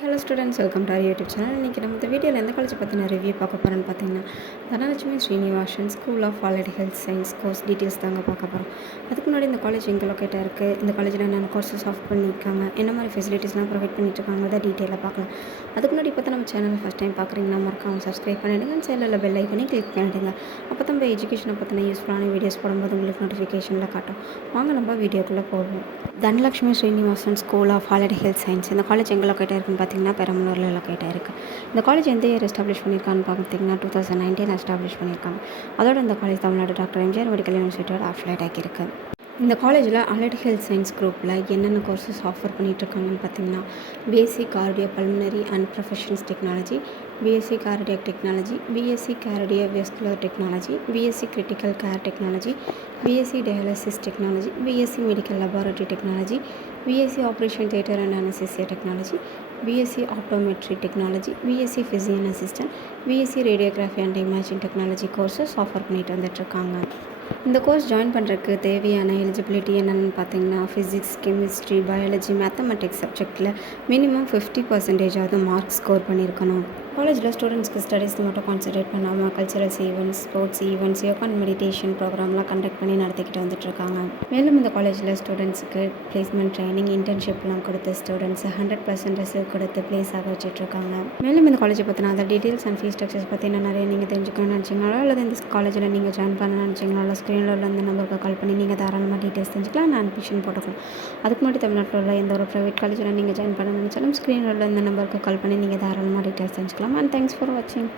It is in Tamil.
Hello students, welcome to YouTube channel. இன்றைக்கி நம்ம இந்த வீடியோவில் எந்த காலேஜ் பற்றின ரிவ்யூ பார்க்க போகிறோன்னு பார்த்தீங்கன்னா, Dhanalakshmi Srinivasan school of allied health science course details தாங்க பார்க்க போகிறோம். அதுக்கு முன்னாடி இந்த காலேஜ் எங்கே லொக்கேட்டாக இருக்குது, இந்த காலேஜில் என்னென்ன கோர்சஸ் ஆஃப் பண்ணியிருக்காங்க, என்ன மாதிரி ஃபெசிலிட்டிஸ்லாம் ப்ரொவைட் பண்ணிட்டுருக்காங்க டீட்டெயிலாக பார்க்கலாம். அதுக்கு முன்னாடி இப்போ தான் நம்ம சேனலை ஃபஸ்ட் டைம் பார்க்குறீங்கன்னா மறக்காம சப்ஸ்கிரைப் பண்ணிவிடுங்க, சேனலில் பெல் ஐக்கனே கிளிக் பண்ணிவிடுங்க. அப்போ தான் நம்ம எஜுகேஷனை பற்றின யூஸ்ஃபுல்லான வீடியோஸ் போடும்போது உங்களுக்கு நோட்டிஃபிகேஷனில் காட்டும். வாங்க நம்ம வீடியோக்குள்ளே போவோம். Dhanalakshmi Srinivasan school of allied health science இந்த காலேஜ் எங்கே லொக்கேட்டாக இருக்குன்னு பார்த்தீங்கன்னா பெரம்பலூரில் லொக்கேட்டாக இருக்குது. இந்த காலேஜ் எந்த இயர் எஸ்டாப்ளிஷ் பண்ணியிருக்கான்னு பார்த்தீங்கன்னா 2019 எஸ்டாப்ளிஷ் பண்ணியிருக்காங்க. அதோட இந்த college Tamil Nadu doctor MGR medical யூனிவர்சிட்டியோட அஃபிலியேட் ஆகியிருக்கு. இந்த காலேஜில் அலைட் ஹெல்த் சயின்ஸ் குரூப்பில் என்னென்ன கோர்சஸ் ஆஃபர் பண்ணிகிட்ருக்காங்கன்னு பார்த்தீங்கன்னா, BSc cardio pulmonary and professionals technology, BSc cardiac technology, BSc cardio vascular technology, BSc critical care technology, BSc dialysis technology, BSc medical laboratory technology, BSc operation theatre and anaesthesia technology, BSc optometry technology, BSc physician assistant, BSc radiography and imaging technology courses offer பண்ணிட்டு வந்துட்டுருக்காங்க. இந்த கோர்ஸ் ஜாயின் பண்ணுறதுக்கு தேவையான எலிஜிபிலிட்டி என்னென்னு பார்த்தீங்கன்னா, ஃபிசிக்ஸ், கெமிஸ்ட்ரி, பயாலஜி, மேத்தமெட்டிக்ஸ் சப்ஜெக்டில் மினிமம் 50% மார்க் ஸ்கோர் பண்ணியிருக்கணும். காலேஜில் ஸ்டூடெண்ட்ஸ்க்கு ஸ்டடீஸ் மட்டும் கான்சன்ட்ரேட் பண்ணாமல் culturals events, sports events, yoga and meditation ப்ரோக்ராம்லாம் கண்டக்ட் பண்ணி நடத்திக்கிட்டு வந்துட்டுருக்காங்க. மேலும் இந்த காலேஜில் ஸ்டூடெண்ட்ஸுக்கு பிளேஸ்மெண்ட் ட்ரைனிங், இன்டர்ன்ஷிப்லாம் கொடுத்து ஸ்டூடெண்ட்ஸை 100% ரிசல்ட் கொடுத்து பிளேஸ் ஆக வச்சுட்ருக்காங்க. மேலும் இந்த காலேஜை பற்றின other details and fees structures பற்றி நிறைய நீங்கள் தெரிஞ்சுக்கணும்னு நினச்சிங்களோ, அல்லது இந்த காலேஜில் நீங்கள் ஜாயின் பண்ண நினச்சிங்களோ, ஸ்க்ரீனில் உள்ள இந்த நம்பருக்கு கால் பண்ணி நீங்கள் தாராளமாக டீட்டெயில்ஸ் தெரிஞ்சுக்கலாம், நான் அட்மிஷன் போட்டுக்கலாம். அதுக்கு முன்னாடி தமிழ்நாட்டில் உள்ள எந்த ஒரு ப்ரைவேட் காலேஜில் நீங்கள் ஜாயின் பண்ண நினச்சாலும் ஸ்க்ரீனில் உள்ள இந்த நம்பருக்கு கால் பண்ணி நீங்கள் தாராளமாக டீட்டெயில்ஸ் தெரிஞ்சுக்கலாம். அண்ட் தேங்க்ஸ் ஃபார் வாட்சிங்.